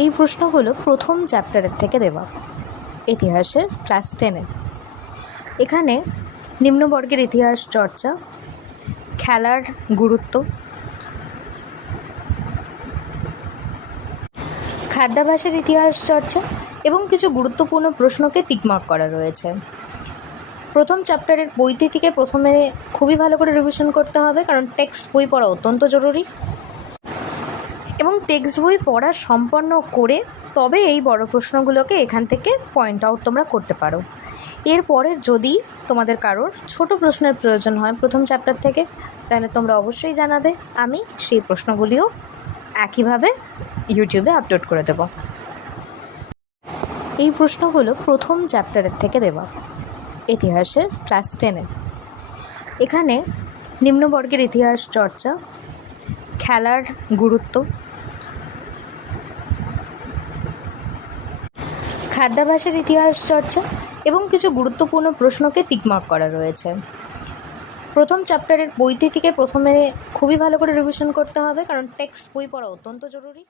এই প্রশ্নগুলো প্রথম চ্যাপ্টারের থেকে দেওয়া, ইতিহাসের ক্লাস 10-এ। এখানে নিম্নবর্গের ইতিহাস চর্চা, খেলার গুরুত্ব, খাদ্যাভ্যাসের ইতিহাস চর্চা এবং কিছু গুরুত্বপূর্ণ প্রশ্নকে টিকমার্ক করা রয়েছে। প্রথম চ্যাপ্টারের বইটি থেকে প্রথমে খুবই ভালো করে রিভিশন করতে হবে, কারণ টেক্সট বই পড়া অত্যন্ত জরুরি এবং টেক্সট বই পড়া সম্পন্ন করে তবে এই বড় প্রশ্নগুলোকে এখান থেকে পয়েন্ট আউট তোমরা করতে পারো। এরপরে যদি তোমাদের কারোর ছোট প্রশ্নের প্রয়োজন হয় প্রথম চ্যাপ্টার থেকে, তাহলে তোমরা অবশ্যই জানাবে, আমি সেই প্রশ্নগুলিও একইভাবে ইউটিউবে আপলোড করে দেব। এই প্রশ্নগুলো প্রথম চ্যাপ্টারের থেকে দেওয়া, ইতিহাসের ক্লাস 10-এ। এখানে নিম্নবর্গের ইতিহাস চর্চা, খেলার গুরুত্ব, খাদ্যাভ্যাসের ইতিহাস চর্চা এবং কিছু গুরুত্বপূর্ণ প্রশ্নকে টিকমার্ক করা রয়েছে। প্রথম চ্যাপ্টারের বইটি থেকে প্রথমে খুবই ভালো করে রিভিশন করতে হবে, কারণ টেক্সট বই পড়া অত্যন্ত জরুরি।